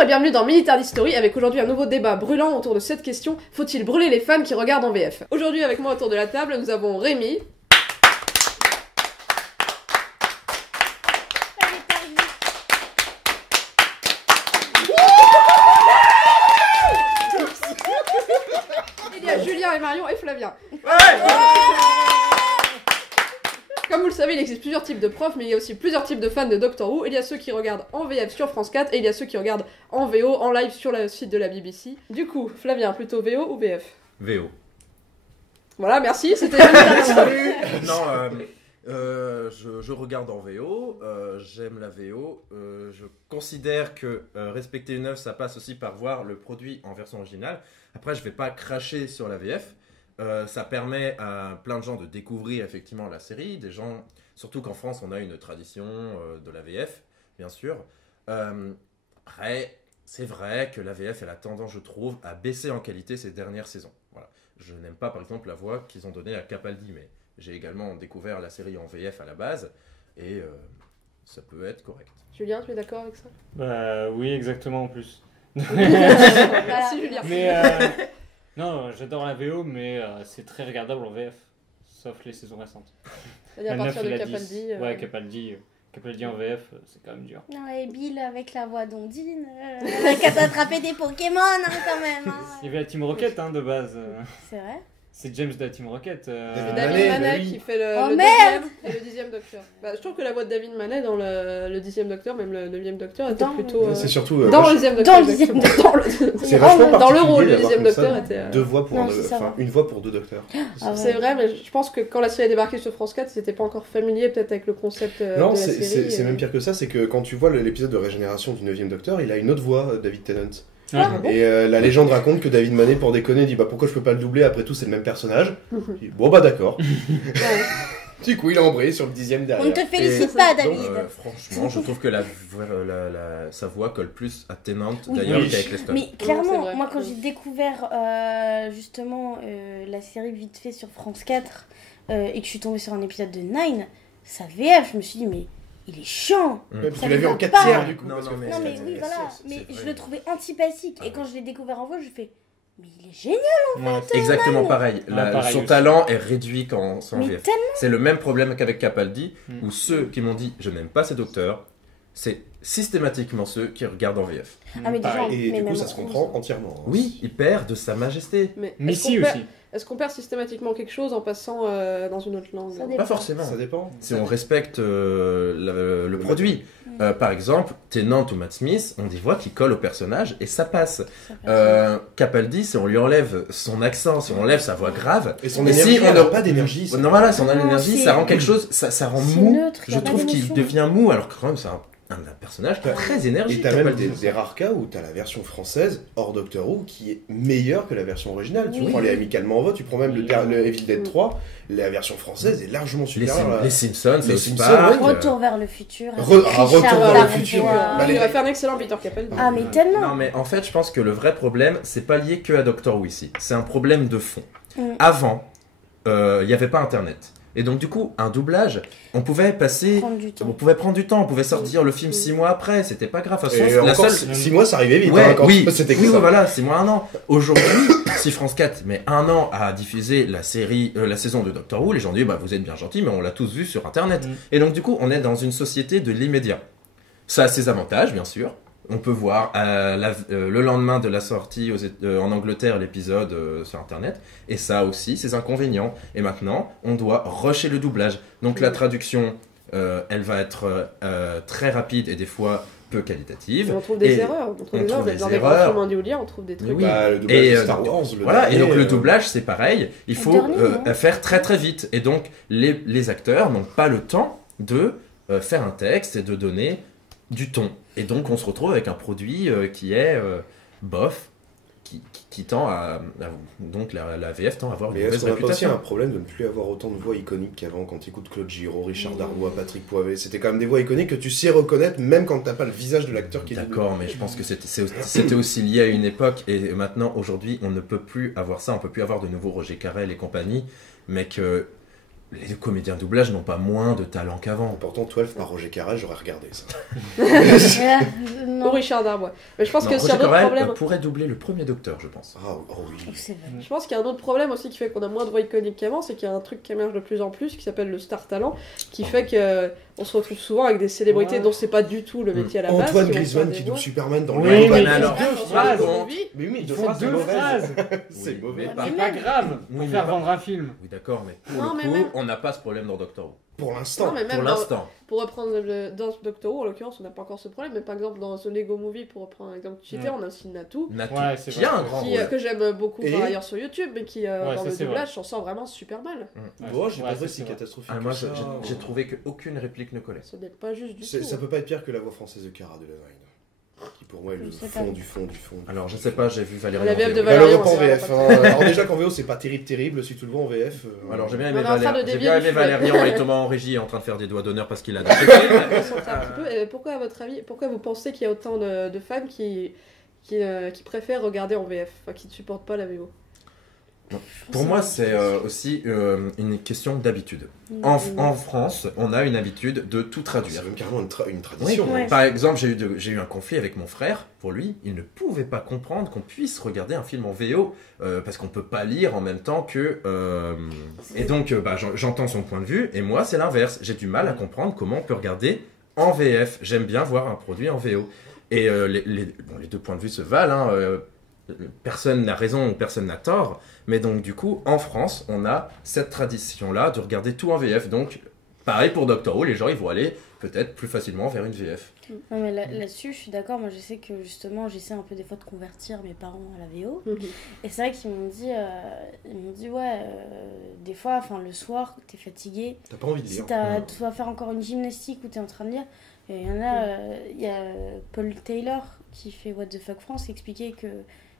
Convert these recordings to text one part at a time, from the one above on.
Bonjour et bienvenue dans Military History avec aujourd'hui un nouveau débat brûlant autour de cette question: faut-il brûler les fans qui regardent en VF? Aujourd'hui avec moi autour de la table, nous avons Rémi. Il y a Julien et Marion et Flavien. Comme vous le savez, il existe plusieurs types de profs, mais il y a aussi plusieurs types de fans de Doctor Who. Il y a ceux qui regardent en VF sur France 4 et il y a ceux qui regardent en VO, en live sur le site de la BBC. Du coup, Flavien, plutôt VO ou VF? VO. Voilà, merci, c'était Non, je regarde en VO, j'aime la VO, je considère que respecter une œuvre, ça passe aussi par voir le produit en version originale. Après, je vais pas cracher sur la VF. Ça permet à plein de gens de découvrir effectivement la série, des gens, surtout qu'en France on a une tradition de la VF, bien sûr. Après, c'est vrai que la VF elle a tendance, je trouve, à baisser en qualité ces dernières saisons. Voilà. Je n'aime pas par exemple la voix qu'ils ont donnée à Capaldi, mais j'ai également découvert la série en VF à la base, et ça peut être correct. Julien, tu es d'accord avec ça? Bah oui, exactement en plus. Merci Julien. Mais non, j'adore la VO, mais c'est très regardable en VF, sauf les saisons récentes. C'est-à-dire à La partir 9 de et la Capaldi. 10. Ouais, Capaldi en VF, c'est quand même dur. Non, et Bill avec la voix d'Ondine, qui a attrapé des Pokémon quand même. Hein. Il y avait la Team Rocket de base. C'est vrai. C'est James de la Team Rocket. C'est David Manet qui fait le Oh, merde deuxième et le 10e Docteur. Bah, je trouve que la voix de David Manet dans le 10e Docteur, même le 9e Docteur, était Dans plutôt. C'est surtout Dans le 10e Docteur. Dans le 10e exactement. c'est vachement Dans le rôle, particulier le d'avoir 10e comme Docteur ça était. deux voix pour Non, c'est ça, enfin, va. une voix pour deux docteurs. Ah C'est ouais. vrai, mais je pense que quand la série est débarquée sur France 4, ils n'étaient pas encore familiers peut-être avec le concept Non, de la c'est série. c'est même pire que ça, c'est que quand tu vois l'épisode de régénération du 9e Docteur, il a une autre voix, David Tennant. Ah, bon Et la légende raconte que David Manet, pour déconner, dit bah pourquoi je peux pas le doubler, après tout c'est le même personnage. Il dit, bon bah d'accord. Ouais. Du coup il a embrayé sur le 10e On derrière. ne te félicite Et- pas, donc, David. Franchement, je trouve que sa voix colle plus à Tennant Oui. d'ailleurs Oui. qu'avec Leston. Mais Non, c'est clairement, vrai. moi quand j'ai découvert justement la série vite fait sur France 4 et que je suis tombée sur un épisode de Nine, sa VF, je me suis dit mais il est chiant. Ouais, parce Ça qu'il l'a vu va en 4 pas. tiers du coup. Non, parce non, que mais- Non mais France oui 4, voilà, c'est mais vrai. je le trouvais antipathique Ah et quand ouais. je l'ai découvert en voix, je fais mais il est génial. Ouais. Exactement pareil. Pareil Son aussi. talent est réduit quand c'est en Mais VF. tellement. C'est le même problème qu'avec Capaldi, Mm. où ceux qui m'ont dit je n'aime pas ces docteurs, c'est systématiquement ceux qui regardent en VF. Ah mais déjà, Pareil. Et mais du coup même ça se Rose. comprend entièrement. hein. Oui, il perd de sa majesté. Mais Missy aussi. est-ce qu'on perd systématiquement quelque chose en passant dans une autre langue? Ça dépend. Pas forcément. Ça dépend. Si on respecte le produit. Mm. Par exemple, Tennant ou Matt Smith ont des voix qui collent au personnage et ça passe. Ça passe. Capaldi, si on lui enlève son accent, si on enlève sa voix grave, Et son Mais énergie, si on elle a- a pas d'énergie. ça. non voilà, si on a Non, l'énergie, c'est- ça rend quelque chose, ça rend C'est mou. neutre, y a Je pas trouve qu'il d'émotion. devient mou, alors que quand même c'est un personnage très Et énergique. t'as même Capaldi. des rares cas où t'as la version française hors Doctor Who qui est meilleure que la version originale. Tu Oui. prends les Amicalement en vote, tu prends même Oui. le Evil Dead Mm. 3, la version française est largement Les, supérieure. les Simpsons, Les South Simpsons, Park, ouais. Retour vers le futur. avec Retour Richard vers le Darbois. futur. Bah, Bah, il les- va faire un excellent Peter Capaldi. Ah mais tellement. Non mais en fait je pense que le vrai problème c'est pas lié que à Doctor Who ici, c'est un problème de fond. Mm. Avant, il n'y avait pas internet. Et donc du coup, un doublage, on pouvait passer... Prendre du temps. On pouvait prendre du temps, on pouvait sortir le film 6 mois après, c'était pas grave. De toute Et façon, la encore, seule... 6 mois ça arrivait vite. Ouais, hein, quand oui, c'était que oui, ça. voilà, 6 mois, 1 an. Aujourd'hui, si France 4 met 1 an à diffuser la série, la saison de Doctor Who, les gens disent bah vous êtes bien gentils, mais on l'a tous vu sur Internet. Mm. Et donc du coup, on est dans une société de l'immédiat. Ça a ses avantages, bien sûr. On peut voir le lendemain de la sortie en Angleterre l'épisode sur Internet, et ça a aussi ses inconvénients. Et maintenant, on doit rusher le doublage. Donc la traduction, elle va être très rapide et des fois peu qualitative. On trouve des Et erreurs. On trouve on des trouve erreurs. des Dans des erreurs. grands films indiouliens, on trouve des trucs. Oui. Bah, le doublage Et, de Star Wars. le Voilà, et dernier, donc le doublage c'est pareil, il Le faut dernier, non faire très très vite. Et donc les acteurs n'ont pas le temps de faire un texte et de donner du ton. Et donc on se retrouve avec un produit qui est bof, qui tend donc la VF tend à avoir une Mais est-ce mauvaise qu'on n'a pas aussi réputation. un problème de ne plus avoir autant de voix iconiques qu'avant quand tu écoutes Claude Giraud, Richard Darbois, Patrick Poivet? C'était quand même des voix iconiques que tu sais reconnaître même quand t'as pas le visage de l'acteur qui est doublé. D'accord, mais je pense que c'était aussi lié à une époque, et maintenant, aujourd'hui, on ne peut plus avoir ça, on peut plus avoir de nouveau Roger Carrel et compagnie, mais que les comédiens de doublage n'ont pas moins de talent qu'avant. Pourtant, 12 par Roger Carrel, j'aurais regardé ça. Ou Non, Richard Darbois. Mais je pense Non, que c'est un Roger autre Carrel problème. pourrait doubler le premier Docteur, je pense. Ah oui. c'est vrai. Je pense qu'il y a un autre problème aussi qui fait qu'on a moins de voix iconiques qu'avant, c'est qu'il y a un truc qui émerge de plus en plus qui s'appelle le star talent, qui fait que on se retrouve souvent avec des célébrités Ouais. dont c'est pas du tout le métier à la base. Antoine qui vont Griezmann faire qui des double voix. Superman dans Oui, le mais alors, deux sur phrases. le compte. Mais oui, Ils deux font phrases, c'est deux mauvais. phrases. C'est Oui, mauvais. mais pas- C'est pas grave pour Oui, mais faire pas- vendre un film. Oui, d'accord, mais pour Non, le mais coup, même- on n'a pas ce problème dans Doctor Who. Pour l'instant. Non, mais même Pour dans- l'instant. pour reprendre dans Doctor Who, en l'occurrence, on n'a pas encore ce problème, mais par exemple dans The Lego Movie, pour reprendre un exemple que tu citais, Ouais. on a aussi Natou, Natu, Ouais, c'est qui vrai. a un grand qui, rôle. que j'aime beaucoup Et- par ailleurs sur YouTube, mais qui Ouais, dans ça, le c'est doublage s'en sort vraiment super mal. Moi, j'ai Ouais, pas ça, trouvé c'est si vrai. catastrophique. Ah, moi, que ça. j'ai trouvé qu'aucune réplique ne collait. Ce n'est pas juste du Ça tout. peut pas être pire que la voix française de Cara Delevingne. Qui pour moi est le Je sais fond pas. du fond. Alors, je sais pas, j'ai vu Valérie. La en VF de VO. Bah, le Valérie, reprend en on sait VF. pas. Hein. Alors déjà qu'en VO c'est pas terrible, si tu le vois en VF. Alors, j'ai bien On aimé est en train de Valérian. J'ai dévier bien du aimé sujet. Valérian et Thomas en régie en train de faire des doigts d'honneur parce qu'il a dansé. On s'entend un petit peu. Et pourquoi, à votre avis, pourquoi vous pensez qu'il y a autant de fans qui préfèrent regarder en VF, enfin qui ne supportent pas la VO? Pour moi, c'est aussi une question d'habitude. En France, on a une habitude de tout traduire. C'est même carrément une Oui. tradition. Ouais. Par exemple, j'ai eu un conflit avec mon frère. Pour lui, il ne pouvait pas comprendre qu'on puisse regarder un film en VO parce qu'on peut pas lire en même temps que. Et donc, j'entends son point de vue. Et moi, c'est l'inverse. J'ai du mal à comprendre comment on peut regarder en VF. J'aime bien voir un produit en VO. Et les deux points de vue se valent. Hein, personne n'a raison ou personne n'a tort. Mais donc, du coup, en France, on a cette tradition-là de regarder tout en VF. Donc, pareil pour Doctor Who, les gens ils vont aller peut-être plus facilement vers une VF. Non, mais là-dessus, je suis d'accord. Moi, je sais que justement, j'essaie un peu des fois de convertir mes parents à la VO. Et c'est vrai qu'ils m'ont dit, ouais, des fois, enfin, le soir, t'es fatigué. T'as pas envie de Si lire. tu dois faire encore une gymnastique ou t'es en train de lire, il y en a, il y a Paul Taylor qui fait What the Fuck France qui expliquait que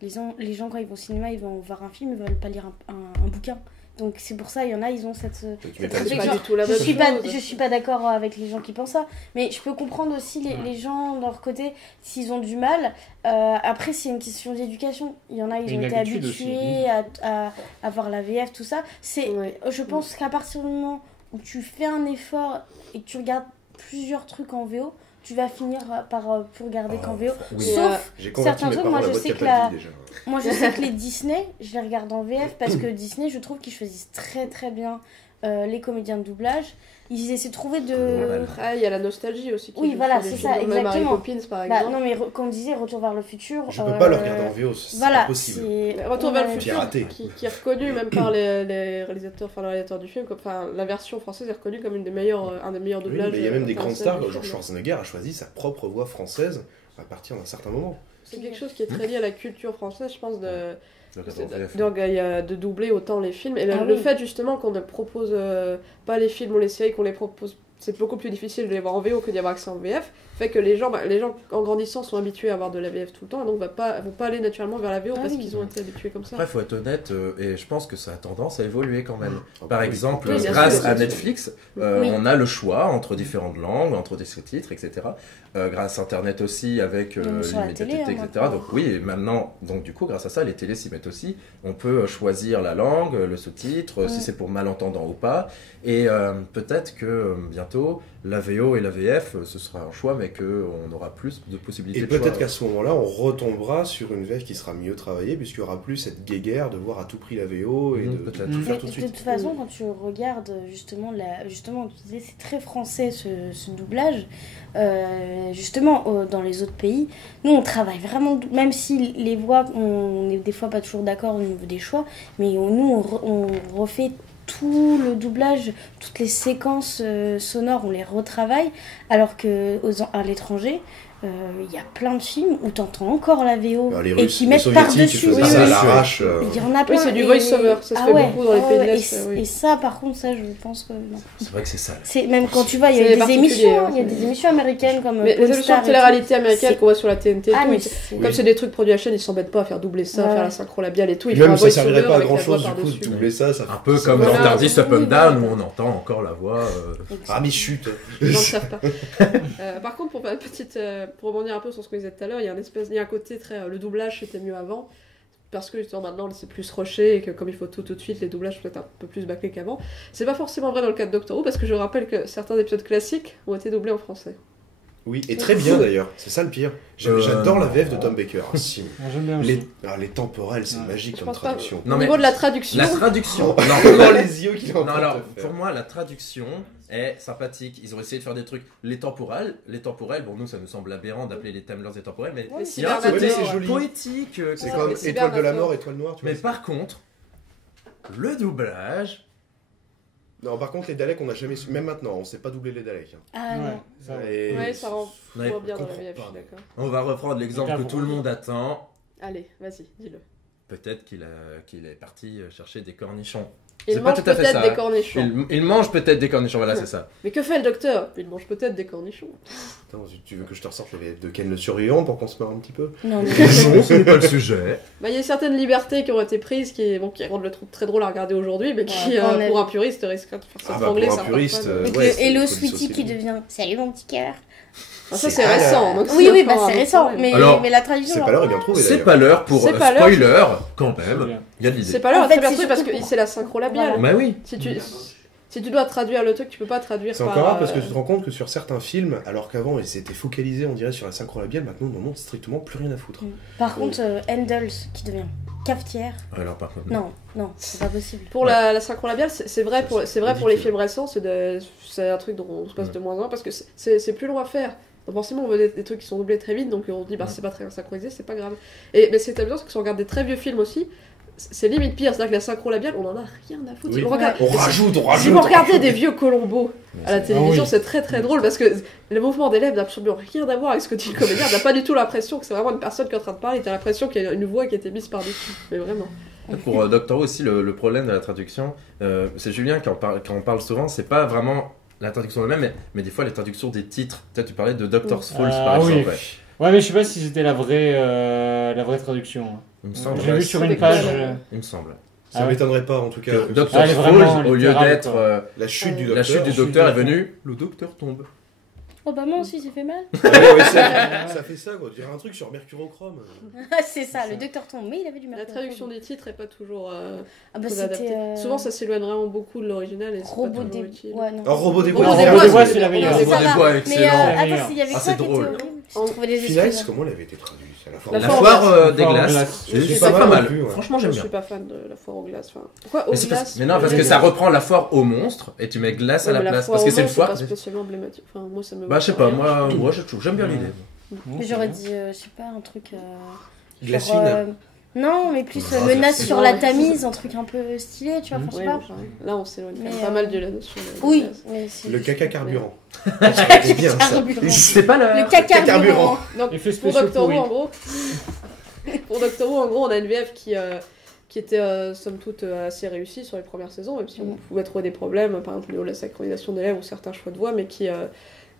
les gens quand ils vont au cinéma, ils vont voir un film, ils veulent pas lire un bouquin. Donc c'est pour ça, il y en a, ils ont cette Tu m'étonnes. C'est genre, pas du tout la je même suis chose. je suis pas d'accord avec les gens qui pensent ça, mais je peux comprendre aussi les gens de leur côté s'ils ont du mal. Après, c'est une question d'éducation. Il y en a, ils Et ont une été habitude aussi. habitués à voir la VF, tout ça. Ouais. Je pense qu'à partir du moment où tu fais un effort et que tu regardes plusieurs trucs en VO, tu vas finir pour regarder qu'en VO. oui. Sauf, J'ai convaincu certains mes trucs, parents moi, la je boîte sais que Capaldi déjà. moi je sais que les Disney, je les regarde en VF parce que Disney, je trouve qu'ils choisissent très très bien les comédiens de doublage. Ils essaient de trouver de... Après, il y a la nostalgie aussi. Qui Oui, joue voilà, sur les c'est ça, films. Même Mary exactement. Poppins, par Bah, exemple. non mais comme on disait, Retour vers le futur... Je peux pas le regarder en VO, c'est Voilà, impossible. c'est... Retour vers le Ouais. futur, Piraté. qui est reconnu même par les réalisateurs, enfin le réalisateur du film, enfin la version française est reconnue comme un des meilleurs Oui, doublages. mais il y a même des grandes français stars, du genre film. Schwarzenegger a choisi sa propre voix française à partir d'un certain moment. C'est quelque chose qui est très lié à la culture française, je pense, Le de doubler autant les films. Et Ah le oui. fait justement qu'on ne propose pas les films ou les séries, qu'on les propose, c'est beaucoup plus difficile de les voir en VO que d'y avoir accès en VF, fait que les gens en grandissant sont habitués à avoir de la VF tout le temps, et donc vont pas aller naturellement vers la VO Ah parce oui. qu'ils ont été habitués comme ça. Après, faut être honnête, et je pense que ça a tendance à évoluer quand même. Par Oui. exemple, Oui, bien grâce sûr, à bien sûr. Netflix, Oui. on a le choix entre différentes langues, entre des sous-titres, etc. Grâce à Internet aussi, avec Même sur la l'immédiateté, télé, hein, etc. maintenant. Donc oui, et maintenant, donc du coup, grâce à ça, les télés s'y mettent aussi. On peut choisir la langue, le sous-titre, si Ouais. c'est pour malentendant ou pas. Et peut-être que bientôt, la VO et la VF, ce sera un choix, mais qu'on aura plus de possibilités Et de choix. peut-être qu'à ce moment-là, on retombera sur une VF qui sera mieux travaillée, puisqu'il n'y aura plus cette guéguerre de voir à tout prix la VO et Mhm, de peut-être. tout Mais faire tout de de suite. toute façon, quand tu regardes justement, tu disais, c'est très français ce doublage. Justement, dans les autres pays, nous on travaille vraiment, même si les voix, on n'est des fois pas toujours d'accord au niveau des choix, mais on refait tout le doublage, toutes les séquences sonores, on les retravaille, alors qu'à l'étranger, il y a plein de films où t'entends encore la VO Alors, les et Russes, qui les mettent Soviétiques, par-dessus. ils faisaient Oui, ça à oui, l'arrache. Il y en a plein. c'est du et- voice-over, ça se fait ouais, beaucoup dans les pays de ouais, l'Est, oui. Et ça, par contre, ça, je pense que non. C'est vrai que c'est ça. C'est même quand tu vois, il y a C'est des particulier, émissions, hein, il y a c'est- des émissions américaines comme Mais les émissions Polestar de et télé-réalité américaines c'est- qu'on voit sur la TNT, et Ah, tout, mais ils- c'est- comme c'est des trucs produits à la chaîne, ils s'embêtent pas à faire doubler ça, Ouais. faire la synchro labiale et tout. Ils Puis même font un ça servirait voice-over pas à avec la grand chose voix du coup de par-dessus. doubler ça. Un peu comme Voilà. dans Tardis Up and Oui, Down, voilà. où on entend encore la voix. Ah, mais chut. Les gens ne savent pas. Par contre, pour rebondir un peu sur ce qu'on disait tout à l'heure, il y a un côté très. Le doublage, c'était mieux avant. parce que justement maintenant c'est plus rushé et que comme il faut tout de suite, les doublages sont peut-être un peu plus bâclés qu'avant. C'est pas forcément vrai dans le cas de Doctor Who parce que je rappelle que certains épisodes classiques ont été doublés en français. Oui, et très bien d'ailleurs, c'est ça le pire. J'adore la VF de Tom Baker. Ah, si. J'aime bien aussi. Les temporels, c'est magique Je comme pense pas. traduction. Non, Au mais niveau de la traduction, la traduction. Dans les yeux qu'il est en Non, train alors, de faire. pour moi, la traduction est sympathique. Ils ont essayé de faire des trucs. Les temporels, bon, nous, ça nous semble aberrant d'appeler les Timelers des temporels, mais les il y a un cybernauteurs, côté c'est joli. poétique. C'est Ouais, comme les Étoile de la cybernauteurs. mort, Étoile noire, tu Mais vois. par contre, le doublage. Non, par contre, les Daleks, on n'a jamais su. Même maintenant, on sait pas doubler les Daleks. Ah Ouais, non. ça va. Et- ouais, ça rend Ouais, moins bien dans la comprends VF, je pas. suis d'accord. On va reprendre l'exemple que tout le monde attend. Allez, vas-y, dis-le. Peut-être qu'il est parti chercher des cornichons. Il C'est pas mange tout à fait peut-être ça, des hein. cornichons. Il mange peut-être des cornichons, voilà, c'est ça. Mais que fait le docteur? Il mange peut-être des cornichons. Attends, tu veux que je te ressorte la VF de Ken le survivant pour qu'on se marre un petit peu? Non, mais... Non, ce n'est pas le sujet. Bah, il y a certaines libertés qui ont été prises qui rendent le truc très drôle à regarder aujourd'hui, mais qui, Ouais, quand on a pour vu. un puriste, risqueraient de faire Ah bah s'étrangler pour un certains puriste, fans. Avec ouais, le c'est- Hello faut Sweetie dissocier. qui devient Salut mon petit cœur. Ah, ça, C'est- c'est récent. Donc Oui, oui, bah encore un c'est autre récent. problème. Mais, Alors, mais la traduction. C'est genre, pas l'heure est bien trouvé C'est d'ailleurs. pas l'heure pour C'est pas l'heure. spoiler, quand C'est même. bien. Il y a de l'idée. C'est pas l'heure, En fait, très bien c'est trouvé parce surtout que pour- c'est la synchro labiale. Bah oui. Si tu dois traduire le truc, tu peux pas traduire C'est par... encore rare parce que tu te rends compte que sur certains films, alors qu'avant ils étaient focalisés, on dirait, sur la synchro labiale, maintenant on n'en ont strictement plus rien à foutre. Par contre, Handels qui devient cafetière. Alors par contre, Non, c'est pas possible. Pour la synchro labiale, c'est vrai, pour les ridicule. films récents, c'est un truc dont on se passe de moins en moins parce que c'est plus long à faire. Donc forcément, on veut des trucs qui sont doublés très vite, donc on se dit, bah c'est pas très synchronisé, c'est pas grave. Mais c'est amusant, parce que si on regarde des très vieux films aussi, c'est limite pire, c'est-à-dire que la synchro labiale, on en a rien à foutre. Oui. On regarde- On rajoute. Si vous regardez des vieux Colombo à la télévision, oui. c'est très très drôle parce que le mouvement des lèvres n'a absolument rien à voir avec ce que dit le comédien. T'as pas du tout l'impression que c'est vraiment une personne qui est en train de parler, t'as l'impression qu'il y a une voix qui a été mise par-dessus. Mais vraiment. pour Doctor Who aussi, le problème de la traduction, c'est Julien qui en parle souvent, c'est pas vraiment la traduction elle-même, mais des fois les traductions des titres. Peut-être tu parlais de Doctor's Falls par oui. exemple. Ouais. Ouais, mais je sais pas si c'était la vraie traduction. Il me semble. J'ai vu sur c'est une des page. cols. Il me semble. Ça Ah ouais. m'étonnerait pas en tout cas. Que que Doctor's elle est vraiment Falls, au lieu littérale, d'être quoi. La chute du la docteur. chute du docteur est venue, le docteur tombe. Oh bah moi aussi, c'est fait mal. Ah ouais, ouais, ça fait ça quoi. Tu dirais un truc sur mercurochrome. C'est ça, le docteur tombe, mais il avait du La mercure. traduction des titres est pas toujours Ah bah très adaptée. c'était. Souvent, ça s'éloigne vraiment beaucoup de l'original et c'est pas Robot toujours des. utile. Ouais, non. Alors Robot des Robot Bois. des Robot Bois, des Bois, c'est c'est la meilleure. c'est Robot ça. des Bois, Mais excellent. attends, il y avait Ah, quoi c'est qui était drôle. horrible J'ai trouvé les Philax, excuses. comment elle avait été traduite? C'est à la fois. La La foire foire des Foire aux glaces. glaces. Je suis C'est pas pas mal mal. non plus, ouais. Franchement, Je j'aime suis bien. pas fan de la foire aux glaces. Enfin, pourquoi aux Mais, glaces mais non, parce que ça reprend la foire aux monstres et tu mets glace à la place. Parce que c'est une foire. pas spécialement emblématique. Enfin, moi, ça me. Bah, je sais pas, moi j'aime bien l'idée. Mais j'aurais dit, je sais pas, un truc. Glacine. genre, non, mais plus Ah, menace glacine. sur la Tamise, un truc un peu stylé, tu vois, enfin, je sais Ouais, pas. enfin, là, on s'éloigne quand même Mais, pas mal de la notion. de Oui, glace. mais c'est. Le caca carburant. C'est bien, ça. carburant. C'est pas Le la. caca carburant. carburant. Donc, Effets pour spéciaux Doctor Who, pourris. en gros, pour Doctor Who, en gros, on a une VF qui était somme toute assez réussie sur les premières saisons, même si on pouvait trouver des problèmes, par exemple au niveau de la synchronisation des lèvres ou certains choix de voix, mais qui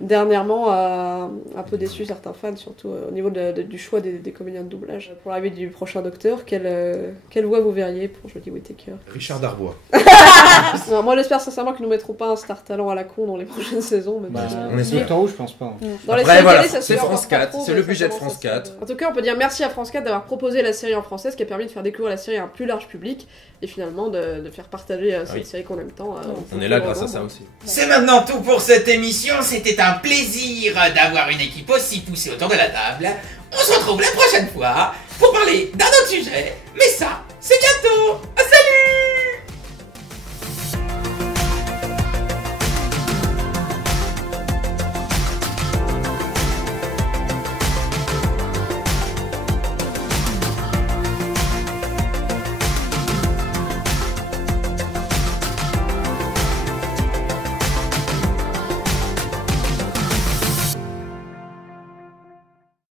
dernièrement a un peu déçu certains fans, surtout au niveau du choix des comédiens de doublage. Pour l'arrivée du prochain Docteur, quelle voix vous verriez pour Jodie Whittaker? Richard Darbois. Non, moi j'espère sincèrement qu'ils nous mettront pas un star talent à la con dans les prochaines saisons. Mais Bah, on est sûr. Doctor Who, je pense pas. dans les Après, séries voilà, télé, ça se c'est fait encore France pas 4, trop, c'est mais le ça budget de commence France à se- 4. En tout cas, on peut dire merci à France 4 d'avoir proposé la série en française qui a permis de faire découvrir la série à un plus large public et finalement de faire partager cette Oui. série qu'on aime tant. On est là grâce à ça aussi. C'est maintenant tout pour cette émission. C'était un plaisir d'avoir une équipe aussi poussée autour de la table. On se retrouve la prochaine fois pour parler d'un autre sujet. Mais ça, c'est bientôt. À